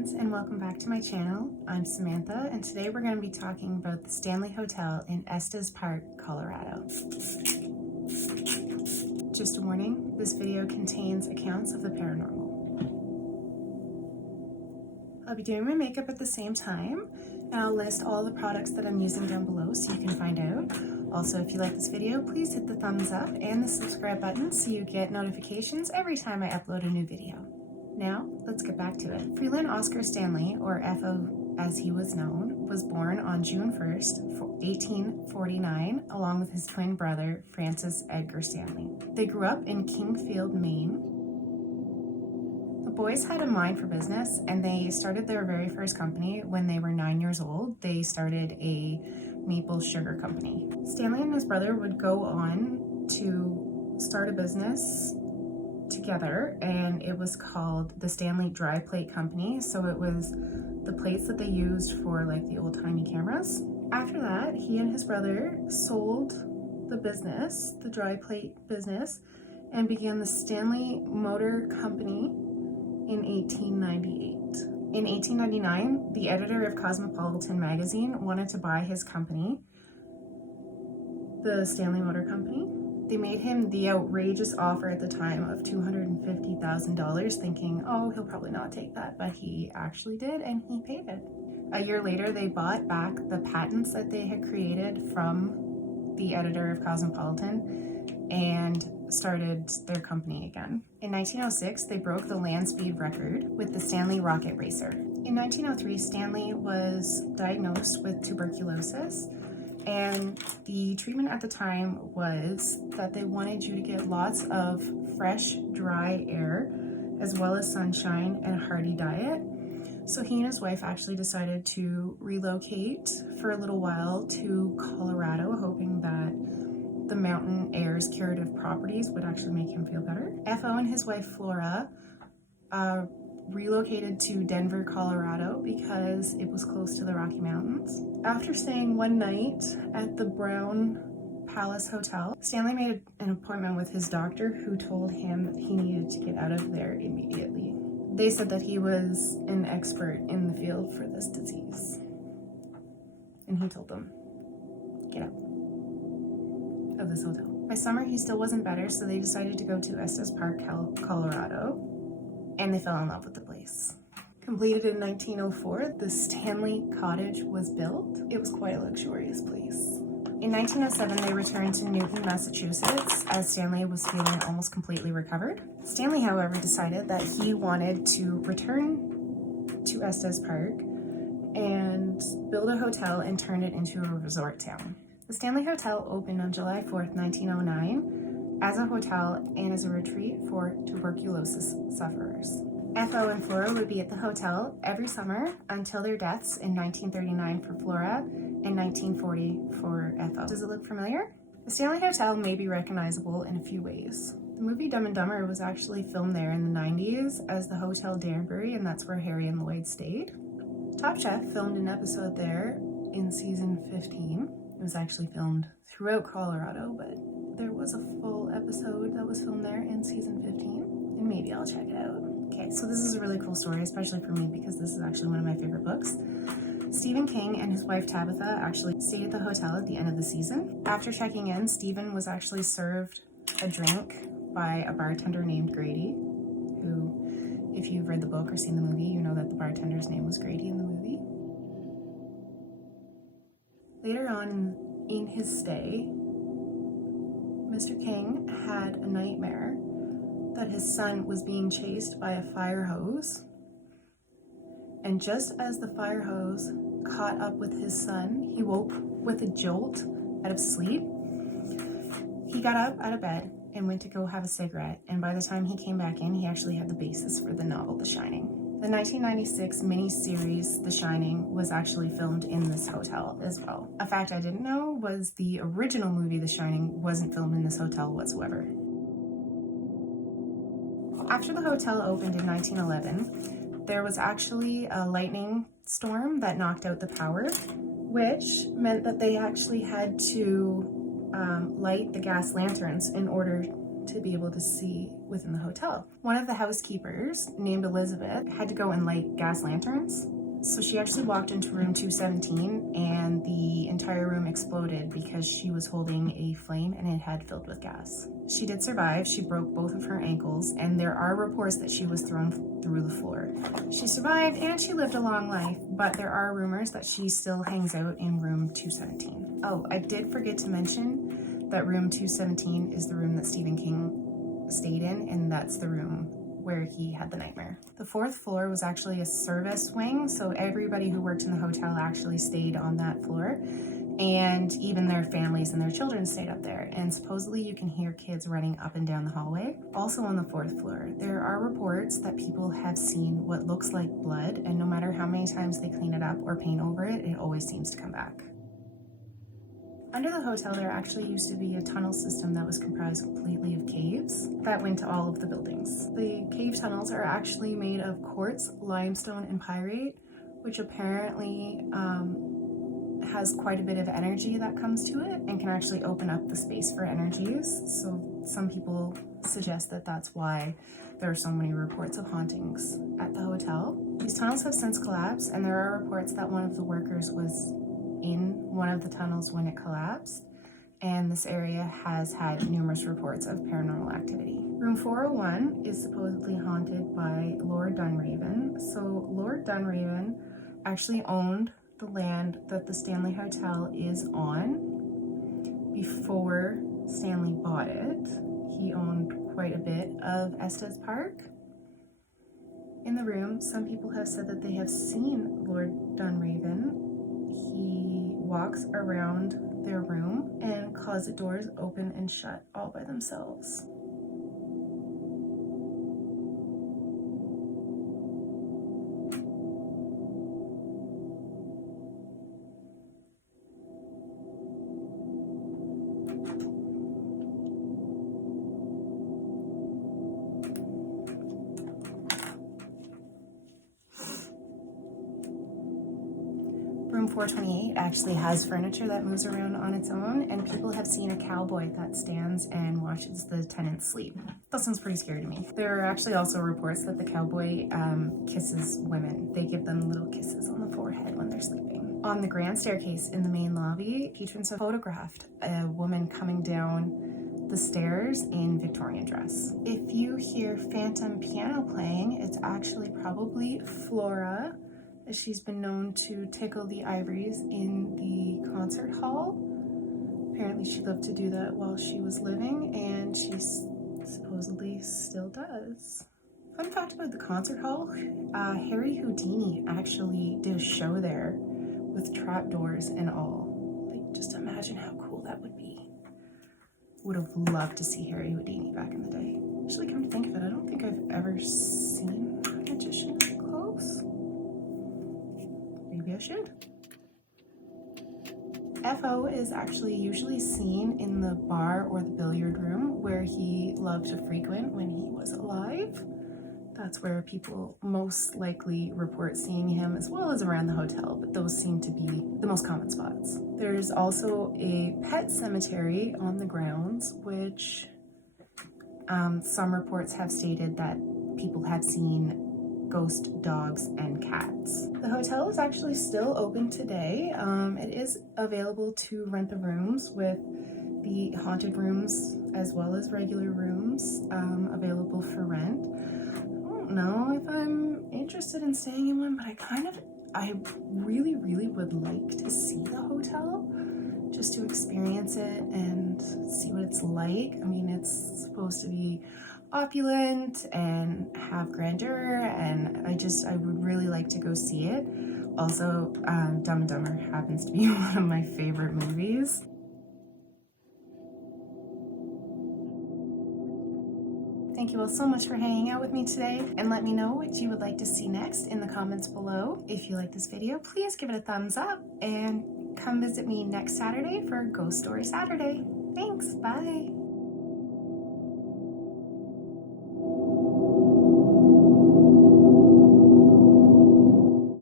friends, and welcome back to my channel. I'm Samantha, and today we're going to be talking about the Stanley Hotel in Estes Park, Colorado. Just a warning, this video contains accounts of the paranormal. I'll be doing my makeup at the same time, and I'll list all the products that I'm using down below so you can find out. Also, if you like this video, please hit the thumbs up and the subscribe button so you get notifications every time I upload a new video. Now, let's get back to it. Freeland Oscar Stanley, or F.O. as he was known, was born on June 1st, 1849, along with his twin brother, Francis Edgar Stanley. They grew up in Kingfield, Maine. The boys had a mind for business, and they started their very first company when they were 9 years old. They started a maple sugar company. Stanley and his brother would go on to start a business together, and it was called the Stanley Dry Plate Company. So it was the plates that they used for like the old-timey cameras. After that, he and his brother sold the business, the dry plate business, and began the Stanley Motor Company in 1898. In 1899, the editor of Cosmopolitan magazine wanted to buy his company, the Stanley Motor Company. They made him the outrageous offer at the time of $250,000, thinking, oh, he'll probably not take that, but he actually did, and he paid it. A year later, they bought back the patents that they had created from the editor of Cosmopolitan and started their company again. In 1906, they broke the land speed record with the Stanley Rocket Racer. In 1903, Stanley was diagnosed with tuberculosis, and the treatment at the time was that they wanted you to get lots of fresh, dry air, as well as sunshine and a hearty diet. So he and his wife actually decided to relocate for a little while to Colorado, hoping that the mountain air's curative properties would actually make him feel better. F.O. and his wife Flora relocated to Denver, Colorado because it was close to the Rocky Mountains. After staying one night at the Brown Palace Hotel, Stanley made an appointment with his doctor, who told him that he needed to get out of there immediately. They said that he was an expert in the field for this disease, and he told them, get out of this hotel. By summer, he still wasn't better, so they decided to go to Estes Park, Colorado, and they fell in love with the place. Completed in 1904, the Stanley Cottage was built. It was quite a luxurious place. In 1907, they returned to Newton, Massachusetts, as Stanley was feeling almost completely recovered. Stanley, however, decided that he wanted to return to Estes Park and build a hotel and turn it into a resort town. The Stanley Hotel opened on July 4th, 1909, as a hotel and as a retreat for tuberculosis sufferers. F.O. and Flora would be at the hotel every summer until their deaths in 1939 for Flora and 1940 for F.O. Does it look familiar? The Stanley Hotel may be recognizable in a few ways. The movie Dumb and Dumber was actually filmed there in the 90s as the Hotel Danbury, and that's where Harry and Lloyd stayed. Top Chef filmed an episode there in season 15. It was actually filmed throughout Colorado, but there was a full episode that was filmed there in season 15, and maybe I'll check it out. Okay, so this is a really cool story, especially for me because this is actually one of my favorite books. Stephen King and his wife Tabitha actually stayed at the hotel at the end of the season. After checking in, Stephen was actually served a drink by a bartender named Grady, who, if you've read the book or seen the movie, you know that the bartender's name was Grady in the movie. Later on in his stay, Mr. King had a nightmare that his son was being chased by a fire hose, and just as the fire hose caught up with his son, he woke with a jolt out of sleep. He got up out of bed and went to go have a cigarette, and by the time he came back in, he actually had the basis for the novel The Shining. The 1996 miniseries The Shining was actually filmed in this hotel as well. A fact I didn't know was the original movie The Shining wasn't filmed in this hotel whatsoever. After the hotel opened in 1911, there was actually a lightning storm that knocked out the power, which meant that they actually had to light the gas lanterns in order to be able to see within the hotel. One of the housekeepers, named Elizabeth, had to go and light gas lanterns. So she actually walked into room 217 and the entire room exploded because she was holding a flame and it had filled with gas. She did survive. She broke both of her ankles and there are reports that she was thrown through the floor. She survived and she lived a long life, but there are rumors that she still hangs out in room 217. Oh, I did forget to mention that room 217 is the room that Stephen King stayed in, and that's the room where he had the nightmare. The 4th floor was actually a service wing, so everybody who worked in the hotel actually stayed on that floor, and even their families and their children stayed up there, and supposedly you can hear kids running up and down the hallway. Also on the 4th floor, there are reports that people have seen what looks like blood, and no matter how many times they clean it up or paint over it, it always seems to come back. Under the hotel, there actually used to be a tunnel system that was comprised completely of caves that went to all of the buildings. The cave tunnels are actually made of quartz, limestone, and pyrite, which apparently has quite a bit of energy that comes to it and can actually open up the space for energies. So some people suggest that that's why there are so many reports of hauntings at the hotel. These tunnels have since collapsed, and there are reports that one of the workers was in one of the tunnels when it collapsed, and this area has had numerous reports of paranormal activity. Room 401 is supposedly haunted by Lord Dunraven. So Lord Dunraven actually owned the land that the Stanley Hotel is on before Stanley bought it. He owned quite a bit of Estes Park. In the room, some people have said that they have seen Lord Dunraven. He walks around their room and closet doors open and shut all by themselves. Room 428 actually has furniture that moves around on its own, and people have seen a cowboy that stands and watches the tenants sleep. That sounds pretty scary to me. There are actually also reports that the cowboy kisses women. They give them little kisses on the forehead when they're sleeping. On the grand staircase in the main lobby, patrons have photographed a woman coming down the stairs in Victorian dress. If you hear phantom piano playing, it's actually probably Flora. She's been known to tickle the ivories in the concert hall. Apparently she loved to do that while she was living, and she supposedly still does. Fun fact about the concert hall, Harry Houdini actually did a show there with trapdoors and all. Like, just imagine how cool that would be. Would have loved to see Harry Houdini back in the day. Actually, come to think of it, I don't think I've ever seen a magician up close. Maybe I should. FO is actually usually seen in the bar or the billiard room where he loved to frequent when he was alive. That's where people most likely report seeing him, as well as around the hotel, but those seem to be the most common spots. There's also a pet cemetery on the grounds, which some reports have stated that people have seen ghost dogs and cats. The hotel is actually still open today. It is available to rent the rooms, with the haunted rooms as well as regular rooms available for rent. I don't know if I'm interested in staying in one, but I really would like to see the hotel just to experience it and see what it's like. I mean, it's supposed to be opulent and have grandeur, and I would really like to go see it. Also, Dumb and Dumber happens to be one of my favorite movies. Thank you all so much for hanging out with me today, and let me know what you would like to see next in the comments below. If you like this video, please give it a thumbs up and come visit me next Saturday for Ghost Story Saturday. Thanks, bye!